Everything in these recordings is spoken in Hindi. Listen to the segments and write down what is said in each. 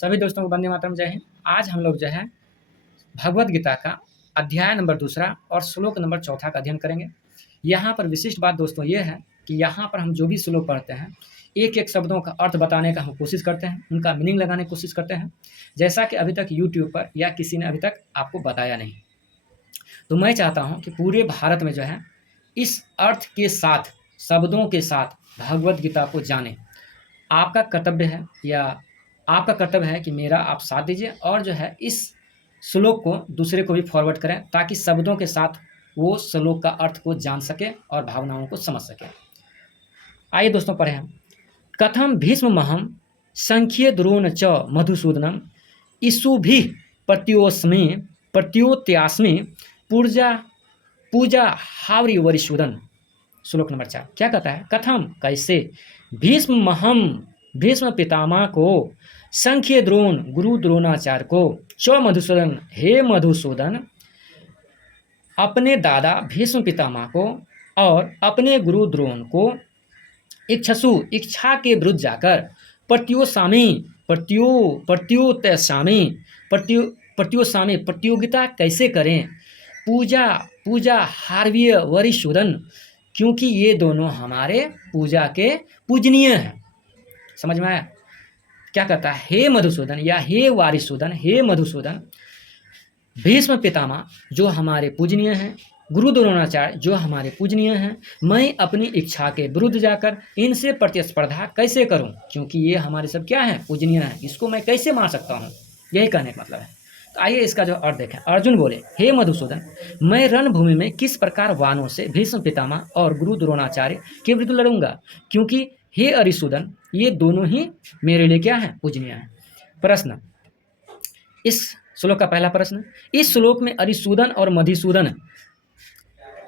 सभी दोस्तों को वंदे मातरम, जय हिंद। आज हम लोग जो है भगवत गीता का अध्याय नंबर 2 और श्लोक नंबर 4 का अध्ययन करेंगे। यहाँ पर विशिष्ट बात दोस्तों ये है कि यहाँ पर हम जो भी श्लोक पढ़ते हैं, एक एक शब्दों का अर्थ बताने का हम कोशिश करते हैं, उनका मीनिंग लगाने की कोशिश करते हैं, जैसा कि अभी तक यूट्यूब पर या किसी ने अभी तक आपको बताया नहीं। तो मैं चाहता हूँ कि पूरे भारत में जो है इस अर्थ के साथ, शब्दों के साथ भगवत गीता को जाने। आपका कर्तव्य है या आपका कर्तव्य है कि मेरा आप साथ दीजिए और जो है इस श्लोक को दूसरे को भी फॉरवर्ड करें, ताकि शब्दों के साथ वो श्लोक का अर्थ को जान सके और भावनाओं को समझ सके। आइए दोस्तों पढ़े हम। कथम भीष्म महम संख्ये द्रोण च मधुसूदनम ईशुभि प्रत्योत्यास्मि पूजा पूजा हावरी वरिशूदन। श्लोक नंबर 4 क्या कहता है? कथम कैसे, भीष्म पितामह को, संख्य द्रोण गुरु द्रोणाचार्य को, च मधुसूदन हे मधुसूदन, अपने दादा भीष्म पितामह को और अपने गुरु द्रोण को इच्छा के विरुद्ध जाकर प्रतियोगिता कैसे करें, पूजा हार्वीय वरिशूदन, क्योंकि ये दोनों हमारे पूजा के पूजनीय हैं। समझ में आया? क्या कहता है? हे मधुसूदन या हे वारिसूदन, हे मधुसूदन, भीष्म पितामह जो हमारे पूजनीय हैं, गुरु द्रोणाचार्य जो हमारे पूजनीय हैं, मैं अपनी इच्छा के विरुद्ध जाकर इनसे प्रतिस्पर्धा कैसे करूं, क्योंकि ये हमारे सब क्या हैं? पूजनीय हैं। इसको मैं कैसे मार सकता हूं? यही कहने का मतलब है। तो आइए इसका जो अर्थ देखें। अर्जुन बोले, हे मधुसूदन, मैं रणभूमि में किस प्रकार वानों से भीष्म पितामह और गुरु द्रोणाचार्य के विरुद्ध लड़ूंगा, क्योंकि हे अरिसूदन ये दोनों ही मेरे लिए क्या है? पूजनीय हैं। प्रश्न, इस श्लोक का पहला प्रश्न, इस श्लोक में अरिसूदन और मधुसूदन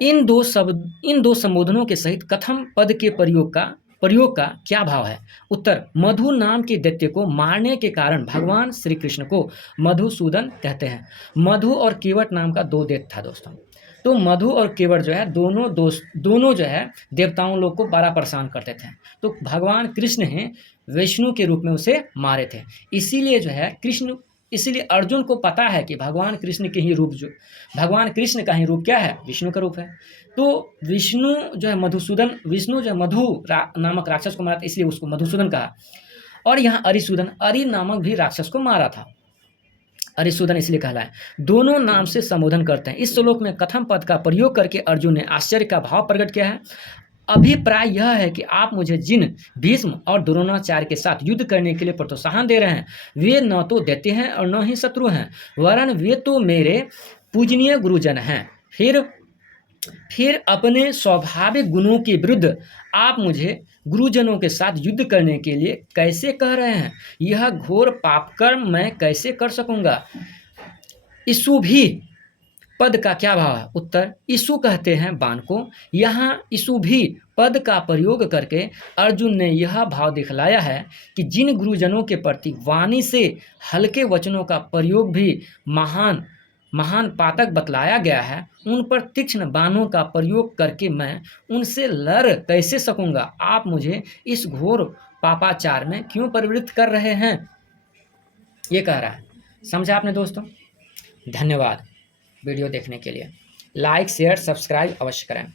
इन दो संबोधनों के सहित कथम पद के प्रयोग का क्या भाव है? उत्तर, मधु नाम के दैत्य को मारने के कारण भगवान श्री कृष्ण को मधुसूदन कहते हैं। मधु और केवट नाम का 2 दैत्य था दोस्तों। तो मधु और केवट जो है दोनों जो है देवताओं लोग को बड़ा परेशान करते थे। तो भगवान कृष्ण हैं विष्णु के रूप में उसे मारे थे। इसीलिए अर्जुन को पता है कि भगवान कृष्ण का ही रूप क्या है? विष्णु का रूप है। तो विष्णु जो है मधु नामक राक्षस को मारा था, इसलिए उसको मधुसूदन कहा। और यहाँ अरिसूदन, अरि नामक भी राक्षस को मारा था, अरिसूदन इसलिए कहलाए। दोनों नाम से संबोधन करते हैं। इस श्लोक में कथम पद का प्रयोग करके अर्जुन ने आश्चर्य का भाव प्रकट किया है। अभिप्राय यह है कि आप मुझे जिन भीष्म और द्रोणाचार्य के साथ युद्ध करने के लिए प्रोत्साहन दे रहे हैं, वे न तो दैत्य हैं और न ही शत्रु हैं, वरन वे तो मेरे पूजनीय गुरुजन हैं। फिर अपने स्वाभाविक गुणों के विरुद्ध आप मुझे गुरुजनों के साथ युद्ध करने के लिए कैसे कह रहे हैं? यह घोर पाप कर्म मैं कैसे कर सकूंगा? ईशुभि पद का क्या भाव है? उत्तर, ईशु कहते हैं बाण को। यहाँ ईशुभि पद का प्रयोग करके अर्जुन ने यह भाव दिखलाया है कि जिन गुरुजनों के प्रति वाणी से हल्के वचनों का प्रयोग भी महान पातक बतलाया गया है, उन पर तीक्ष्ण बाणों का प्रयोग करके मैं उनसे लड़ कैसे सकूंगा? आप मुझे इस घोर पापाचार में क्यों प्रवृत्त कर रहे हैं? ये कह रहा है। समझा आपने दोस्तों? धन्यवाद वीडियो देखने के लिए। लाइक शेयर सब्सक्राइब अवश्य करें।